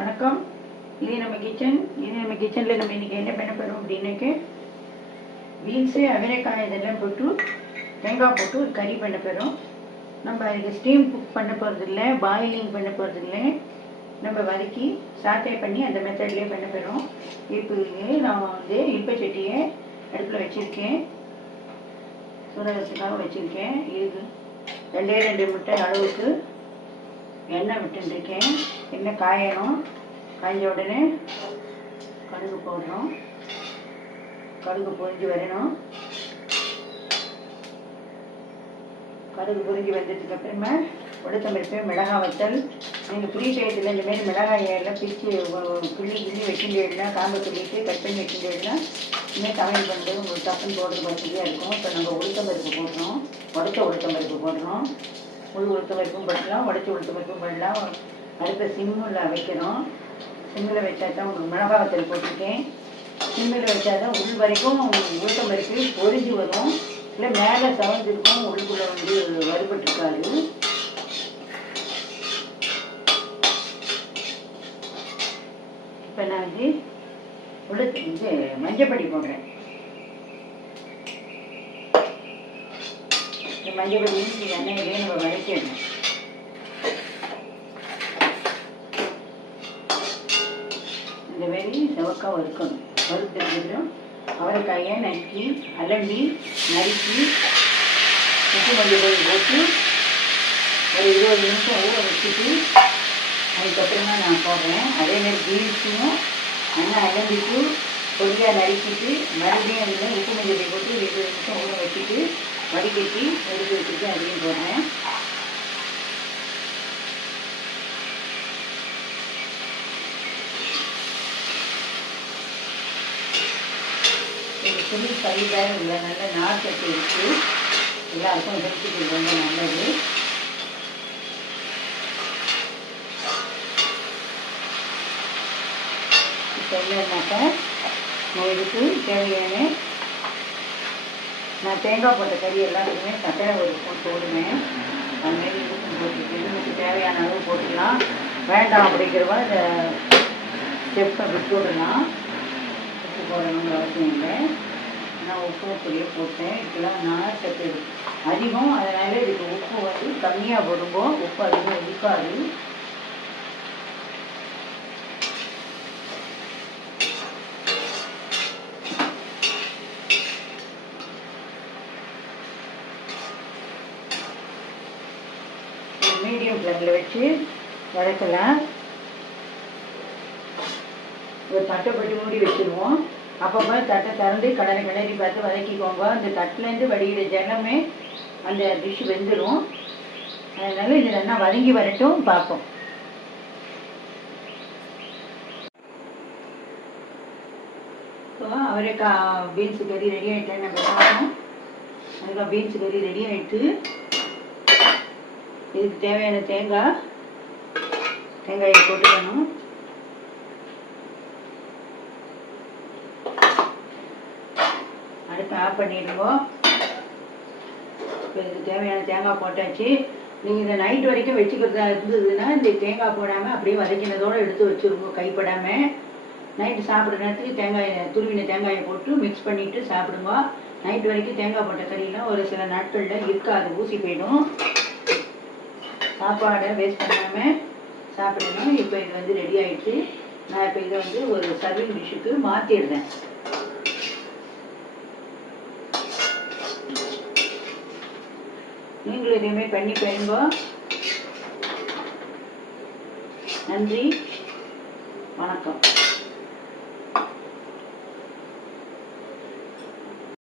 வணக்கம். இது நம்ம கிச்சனில் நம்ம இன்றைக்கி என்ன பண்ண போகிறோம் அப்படின்னாக்க பீன்ஸு அவரைக்காய் இதெல்லாம் போட்டு தேங்காய் போட்டு ஒரு கறி பண்ண போகிறோம். நம்ம அதுக்கு ஸ்டீம் குக் பண்ண போகிறதில்ல, பாயிலிங் பண்ண போகிறதில்ல, நம்ம வதக்கி சாட்டை பண்ணி அந்த மெத்தட்லேயே பண்ண போகிறோம். இப்போ நான் வந்து இல்ப சட்டியை அடுப்பில் வச்சுருக்கேன், சூடகத்துக்காக வச்சுருக்கேன். இதுக்கு 2 முட்டை அளவுக்கு எண்ணெய் விட்டுருக்கேன். எண்ணெய் காயணும். காய்ஞ்ச உடனே கடுகு போடுறோம். கடுகு பொரிஞ்சு வரணும். கடுகு பொரிஞ்சு வந்ததுக்கு அப்புறமா உளுத்தம்பருப்பு, மிளகாய் வத்தல். நீங்கள் ஃப்ரீ டயத்தில் இந்தமாரி மிளகாயெல்லாம் பிரித்து கிள்ளி வச்சுட்டேன்னா, காம்பை கிள்ளிட்டு கட் பண்ணி வச்சுட்டேன்னா இனிமேல் சமையல் பண்ணுறது உங்களுக்கு டக்குன்னு போடுறது வசதியாக இருக்கும். இப்போ நம்ம உளுத்தம்பருப்பு போடுறோம். உடச்ச உளுத்தம்பருப்பு போடுறோம். முழு உளுத்தம்பருப்பும் போடலாம், உடச்ச உளுத்தம்பருப்பும் போடலாம். அடுத்த சிம்மில் வைக்கிறோம். சிம்மில் வச்சா தான் உங்களுக்கு மிளகாய் வத்தல் போட்டிருக்கேன். சிம்மில் வச்சா தான் உள் வரைக்கும் உளுத்தம்பருப்பு பொரிஞ்சு வரும். இல்லை மேலே சவந்திருக்கும், உள்ளுக்குள்ளே வந்து வறுபட்டுருக்காது. இப்போ நான் வந்து மஞ்சப்பொடி போடுறேன். இந்த மஞ்சப்பொடி எண்ணெயிலே நம்ம வதக்கிடணும். இந்த மாதிரி செவக்காக வறுக்கணும். வறுத்ததுக்கப்புறம் அவரைக்காயை நறுக்கி அலம்பி நறுக்கி உப்பு மஞ்சள் போட்டு ஒரு 20 நிமிஷம் ஊற வச்சுட்டு அதுக்கப்புறமா நான் போடுறேன். அதேமாதிரி பீன்ஸும் நல்லா அலம்பிட்டு பொடியாக நறுக்கிட்டு மறுபடியும் அதில் உப்பு மஞ்சள் போட்டு 20 நிமிஷம் ஊற வச்சுட்டு வடிகட்டி எடுத்து வச்சுட்டு அதையும் போடுறேன். புளி கறிதான் இல்லை, நல்ல நார்ச்சத்து இருக்குது. எல்லாருக்கும் ஹெல்த்துக்கு ரொம்ப நல்லது. இப்போ என்னன்னாக்கா நான் இதுக்கு தேவையான நான் தேங்காய் போட்ட கறி எல்லாத்துக்குமே சக்கரை ஒரு ஸ்பூன் போடுவேன். அதுமாரி இதுக்கும் போட்டுட்டு இதுக்கு தேவையான அளவு போட்டுக்கலாம். வேண்டாம் அப்படிங்கிறவா இந்த ஸ்டெப்பை விட்டு விடலாம். உப்பு போடணுங்கிற அவசியம் இல்லை. நான் உப்பு பொடியை போட்டேன். இப்பெல்லாம் நார் சத்து அதிகம், அதனால் இதுக்கு உப்பு வந்து கம்மியாக போடும்போது உப்பு அதிகம் இருக்காது. மீடியம் ஃப்ளேமில் வச்சு வதக்கலாம். ஒரு தட்டை போட்டு மூடி வச்சுருவோம். அப்பப்போ தட்டை திறந்து கிளறி பார்த்து வதக்கிக்கோங்க. அந்த தட்டிலேருந்து வடிகிற ஜலமே அந்த டிஷ்ஷு வெந்துடும். அதனால இது நல்லா வதங்கி வரட்டும், பார்ப்போம். இப்போ அவரைக்காய் பீன்ஸு கறி ரெடி ஆகிட்டேன்னு நம்ம பார்ப்போம். அவரைக்காய் பீன்ஸு கறி ரெடி ஆகிட்டு இதுக்கு தேவையான தேங்காயை போட்டுக்கணும். அடுத்து ஆஃப் பண்ணிடுவோம். இப்போ இதுக்கு தேவையான தேங்காய் போட்டாச்சு. நீங்கள் இதை நைட் வரைக்கும் வச்சுக்கிறதா இருந்ததுன்னா இந்த தேங்காய் போடாமல் அப்படியே வதக்கினதோடு எடுத்து வச்சுருவோம், கைப்படாமல். நைட்டு சாப்பிட்ற நேரத்துக்கு துருவின தேங்காயை போட்டு மிக்ஸ் பண்ணிவிட்டு சாப்பிடுங்க. நைட் வரைக்கும் தேங்காய் போட்ட கறிலாம் ஒரு சில நாட்களில் இருக்காது, ஊசி போயிடும். சாப்பாடை வேஸ்ட் பண்ணாமல் சாப்பிடணும். இப்போ இது வந்து ரெடி ஆகிடுச்சு. நான் இப்போ இதை வந்து ஒரு சர்விங் டிஷ்ஷுக்கு மாற்றிடுறேன். நீங்களும் இதேமே பண்ணி பாருங்க. நன்றி, வணக்கம்.